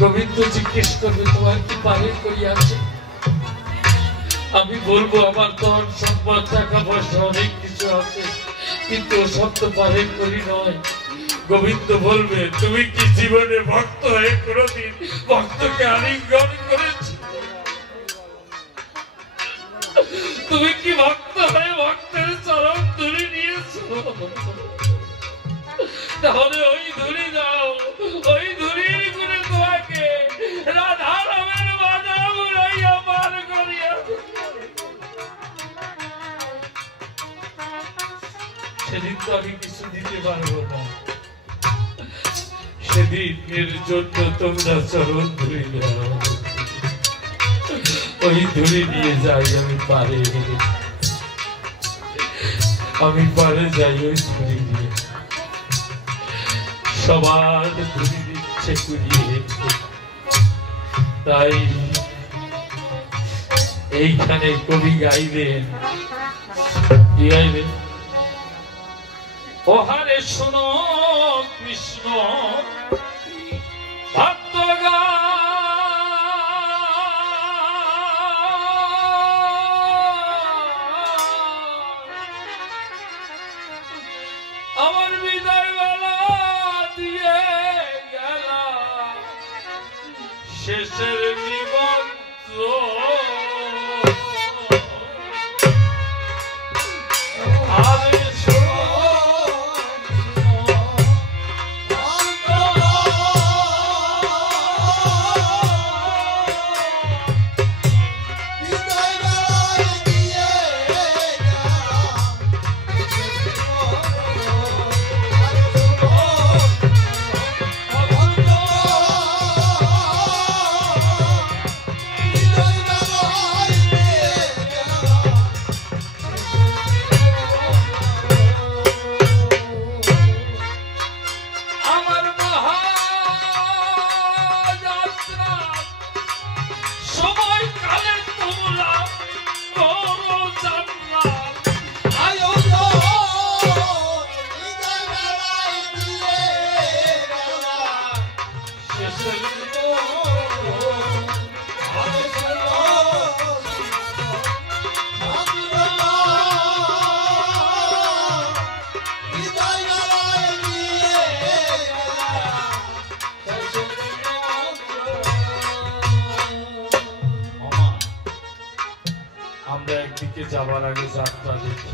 গোবিন্দ জিজ্ঞেস করবে, তোমার কি পারের করি আছে? আমি বলবো, আমার ধন সম্পদ টাকা পয়সা অনেক কিছু আছে, কিন্তু সব তো পারের করি নয়। গোবিন্দ বলবে, তুমি কি জীবনে ভক্ত হয়ে কোনদিন ভক্তকে আলিঙ্গন করেছ? তুমি কি ভক্ত হয়ে ভক্তের চরণ ধরে নিয়েছো? তাহলে ওই ধরি দাও, ওই ধরির করে তোমাকে রাধা রামের বাধা বুড়াইয়া পার করিয়া। সেদিন তো আমি কিছু দিতে পারবো না, সেদিনের জন্য তোমরা চরণ ধরে দাও। ওই ধরে নিয়ে যাই আমি পারে, আমি পারে যাই ওই ধরে নিয়ে। সবার ধরে দিচ্ছে কুড়িয়ে। তাই এইখানে কবি গাইবেন, কি গাইবেন? ওহারে শোনো কৃষ্ণ ভক্তগণ, আমার বিদায় বেলা দিয়ে গেল শেষের নিমন্ত্রণ। যাবার আগে যাত্রা দেখি,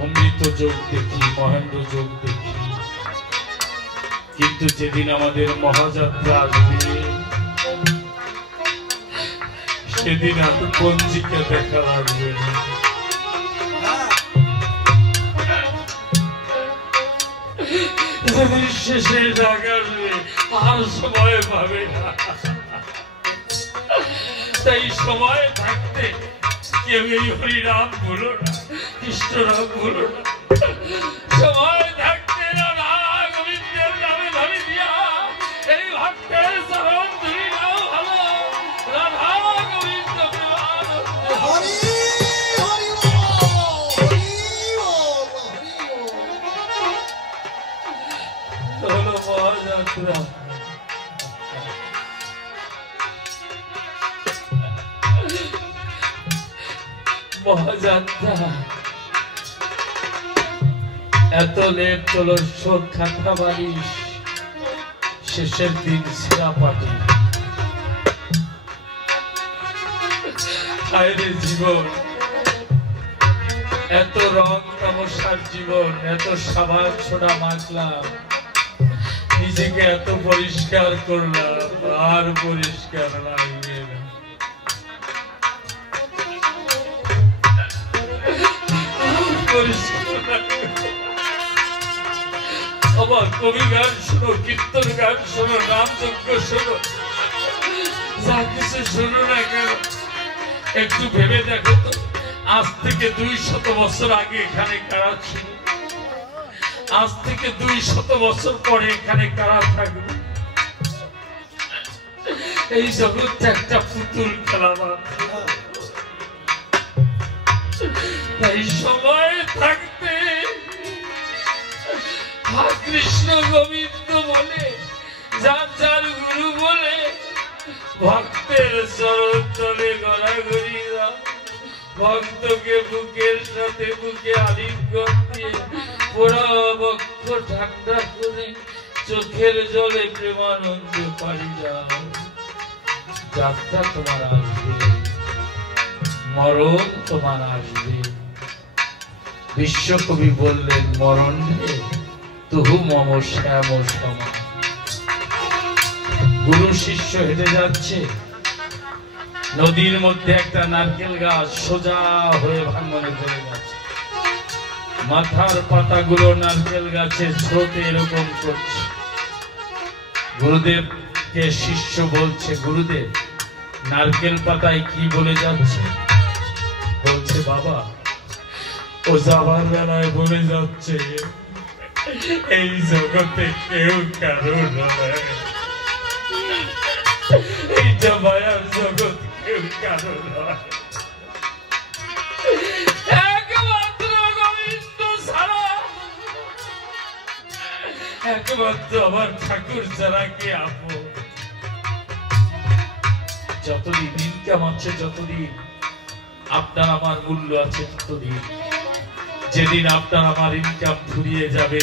অমৃত যোগ দেখি, মহেন্দ্র যোগ দেখি, কিন্তু যেদিন আমাদের মহাযাত্রা আসবে সেদিন আর পঞ্জিকা দেখা লাগবে না। যেদিন শেষে ডাক আসবে আর সময় পাবে না। তাই সময় থাকতে কেউ এই হরিনাম ভুলো না, কৃষ্ণ নাম ভুলো না। সময় থাকতে রাধা গোবিন্দের নামে ধরে দিয়া এই ভক্তের চরণ ধরি নাও ভালো। রাধা গোবিন্দ হরি হরি হরি হলো মহাযাত্রা। মহাযাত্রা এত লেট তোলো শোক খাতা বালিশ শেষের দিন সিরা পাটি। হায়রে জীবন, এত রং তামসার জীবন, এত সাবান ছোড়া মাখলাম, নিজেকে এত পরিষ্কার করলাম, আর পরিষ্কার লাগবে না। আমার কবি গান শোনো, কীর্তন গান শোনো, নাম যজ্ঞ শোনো, যা কিছু শোনো না কেন একটু ভেবে দেখো তো, আজ থেকে 200 বছর আগে এখানে কারা ছিল, আজ থেকে 200 বছর পরে এখানে কারা থাকবে? এই জগৎটা একটা পুতুল খেলা মাত্র। তাই সময় থাকতে কৃষ্ণ গোবিন্দ বলে, যার যার গুরু বলে ভক্তের চরণ তলে গড়াগড়ি দাও। ভক্তকে বুকের সাথে বুকে আলিঙ্গন দিয়ে পোড়া বক্ষ ঠান্ডা করে চোখের জলে প্রেমানন্দ পাড়ি দাও। যাত্রা তোমার আসবে, মরণ তোমার আসবে। বিশ্বকবি বললেন, মরণ রে তহু মম শ্যাম সমা। গুরু শিষ্য হেঁটে যাচ্ছে, নদীর মধ্যে একটা নারকেল গাছ সোজা হয়ে ভাঙনে পড়ে গেছে। মাথার পাতাগুলো নারকেল গাছের স্রোতে এরকম করছে। গুরুদেবকে শিষ্য বলছে, গুরুদেব নারকেল পাতায় কি বলে যাচ্ছে? বলছে, বাবা ও যাবার বেলায় বলে যাচ্ছে, এই জগতে কেউ কারো নয়, এইটা মায়ার জগৎ, কেউ কারো নয়, একমাত্র গোবিন্দ ছাড়া, একমাত্র আমার ঠাকুর ছাড়া কে আপন। যতদিন ইনকাম আছে, যতদিন আপনার আমার মূল্য আছে, ততদিন। যেদিন আপনার আমার ইনকাম ফুরিয়ে যাবে,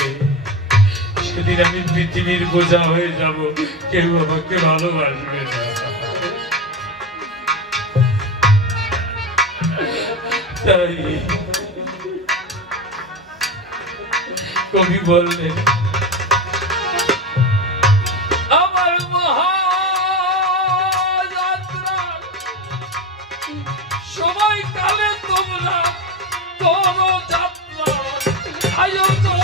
সেদিন আমি পৃথিবীর বোঝা হয়ে যাব, কেউ আমাকে ভালোবাসবে না। তাই কবি বললেন, আমার মহাযাত্রার সময় কালে তোমরা করো যাত্রা আয়োজন।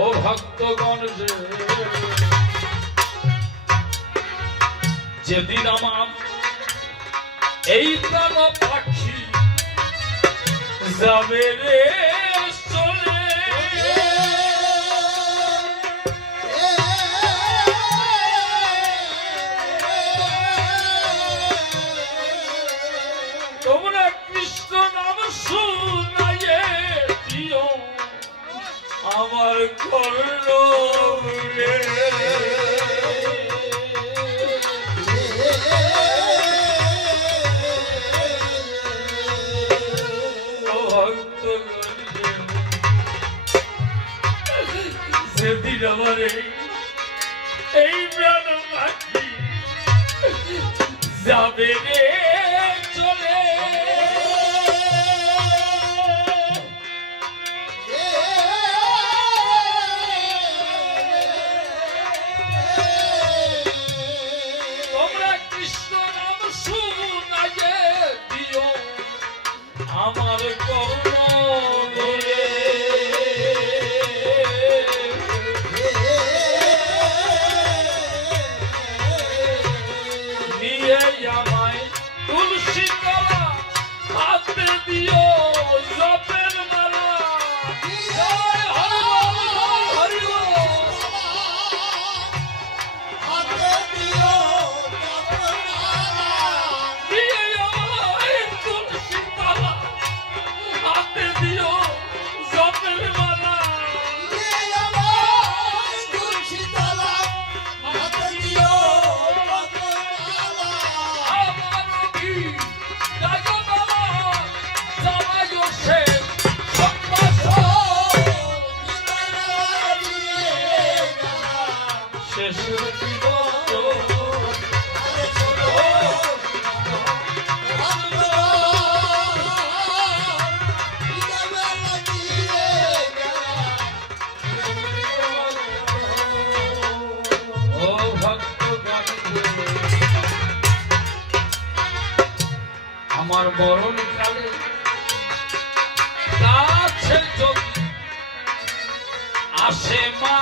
ও ভক্তগণ, যেদিন আমার এই প্রাণ পাখি যাবে রে চলে, তোমরা কৃষ্ণ নাম শুনাইয়ে দিও আমার কর্ণ রে। সেদিন আমার এই প্রাণ পাখি যাবে রে চলে, আমার কর্ণ বলে নিয়ে আমায় তুলসী তলা হাতে দিও জপের মালা আমার মরণ কালে কাছে যদি আসে মা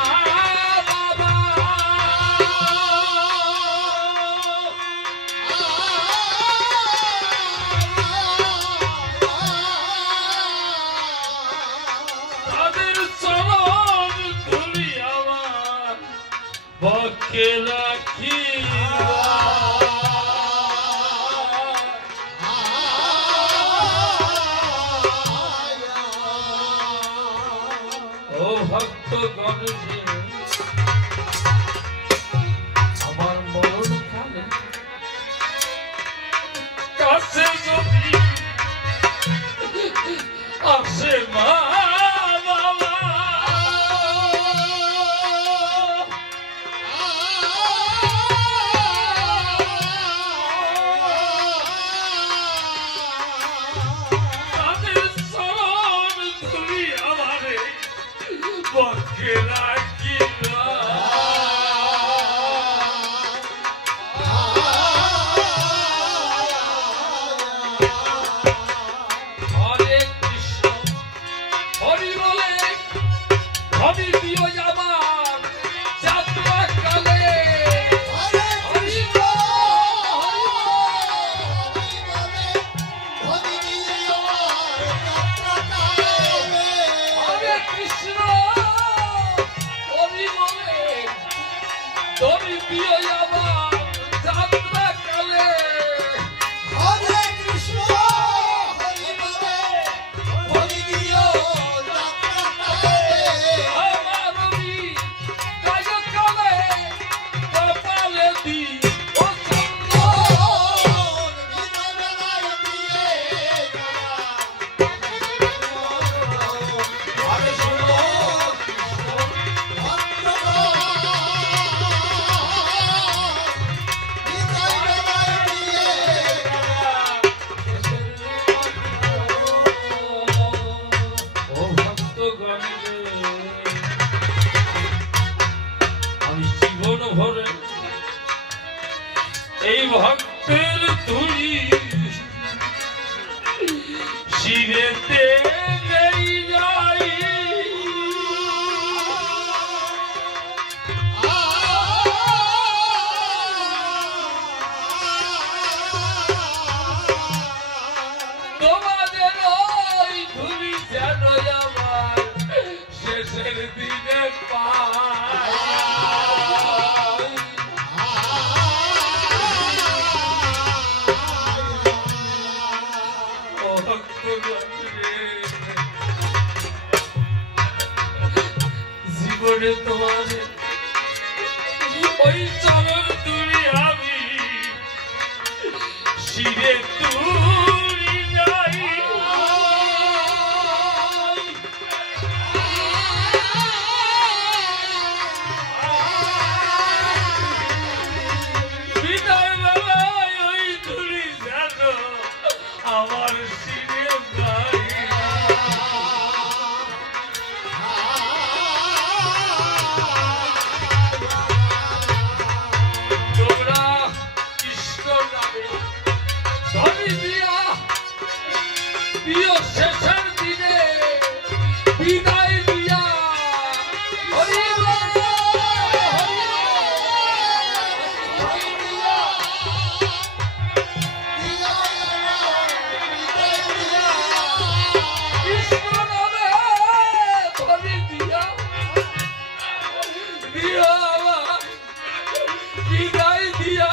বাবা তাদের চরণ ধুলি আমার বকে রাখি আমার মরণ কালে কাছে যদি আসে মা বাবা তাদের চরণ ধুলি আমারে বকে রাখি হরে কৃষ্ণ হরি বলে হরি দিও আমার যাত্রা কালে হরে কৃষ্ণ হরি বলে হরি দিও আমার যাত্রা কালে হরে কৃষ্ণ হরি বলে হরি দিও যাত্রাকালে আমার রবি গায় কালে কপালে দি ও চন্দন বিনা বেলায় দিয়ে আরে শোনো ও ভক্তগণ আমি জীবন ভরে এই ভক্তের ধুলি শিরেতে নেই যাই তোমাদের ওই ধুলি যেন আমার শেষের দিনে পাই ও ভক্তগণ রে, জীবনে তোমাদের ওই চরণ তুলি আমি শিরে তুলি যাই বিদায় বেলায় ওই তুলি যেন আমার শিরে যাই তোমরা কৃষ্ণ নামে ধরি দিয়া প্রিয় শেষের দিনে বিদায় দিয়া হরি কৃষ্ণ নামে ধরি দিয়া দিয়া বিদায় দিয়া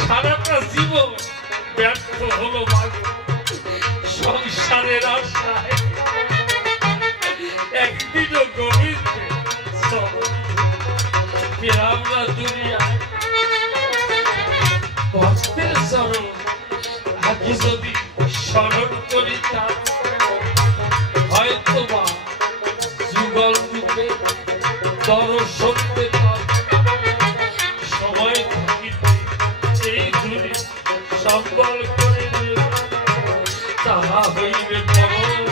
সারাটা জীবন ব্যর্থ হলো সংসারের আশায় একদিনও গভীর আমরা দুনিয়ায় ভক্তের চরণ আগে যদি স্মরণ করি তা হয়তো বা যুগল রূপে দর্শন পেতাম সময় থাকিতে এই ধুলি সম্বল করে তাহা হইবে পরম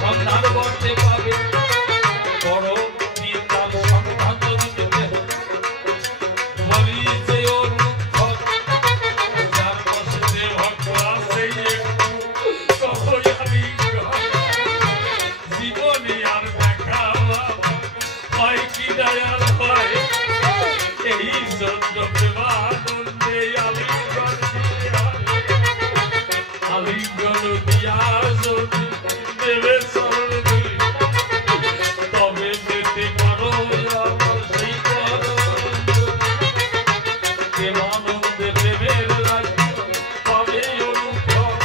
সন্ধান করতে পাবে পরম নির্দান সন্ধান দিতে বলি যে অনুক্ষণ যার বসে ভক্ত আছে কখন আমি জীবনে আর দেখা হয় কি দয়াল হয় এই জন্য প্রেমানন্দে আলিঙ্গন দিয়া যদি দেবে চরণ দুই তবে যেতে পারো আমার সেই প্রেমানন্দে প্রেমের রাজ্য তবে অনুভব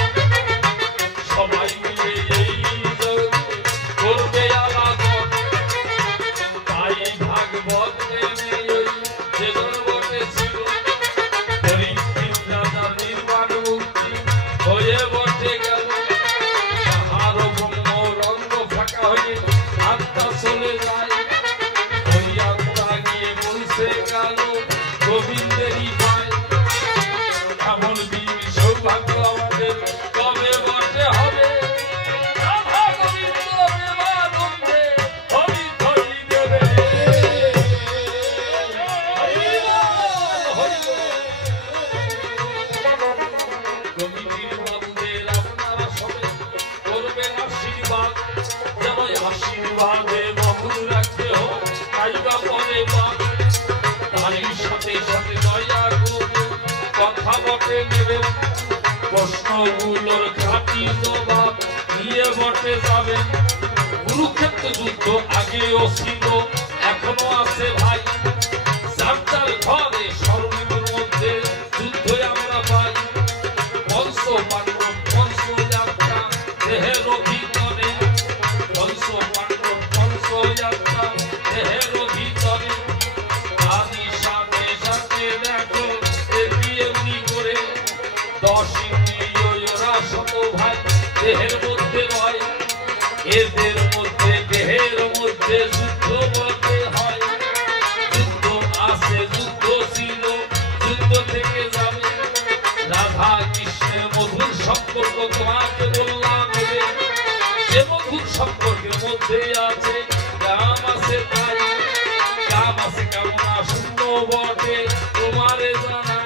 সবাই মিলে এই করবে আলাদা তাই ভাগবত হয়ে বসে গেল তাহার ব্রহ্ম রঙ্গ ফাঁকা হয়ে আত্মা চলে যায় ওই আত্মা গিয়ে বসে গেল গোবিন্দেরই পায় এমন বীর সৌভাগ্য আমাদের কবে বসে হবে রাধা গোবিন্দ প্রেমানন্দে হরি হরি দেবে কমিটির বন্ধুদের আপনারা সবাই করবেন আশীর্বাদ যেন আশীর্বাদে বহু রাখতে হোক আইবা পরে তারই সাথে সাথে দয়া করবে কথা বটে নেবে প্রশ্নগুলোর খাঁটি জবাব নিয়ে বটে যাবেন কুরুক্ষেত্র যুদ্ধ আগেও ছিল এখনো আছে ভাই যার ঘরে স্মরণের মধ্যে যুদ্ধ আমরা পাই বংশ পাণ্ডব বংশ যাত্রা দেহের ভিতরে বংশ পাণ্ডব বংশ যাত্রা দেহের ভিতরে আদি সাথে সাথে দেখো এগিয়ে উনি করে 10 ইন্দ্রিয়রা শত ভাই দেহের মধ্যে রয় এদের মধ্যে দেহের মধ্যে যুদ্ধ বলতে হয় যুদ্ধ আছে যুদ্ধ ছিল যুদ্ধ থেকে যাবে রাধা কৃষ্ণের মধুর সম্পর্ক তোমাকে বললাম যে মধুর সম্পর্কের মধ্যে আছে কাম আছে তাই কাম আছে কামনা শূন্য বটে তোমারে জানা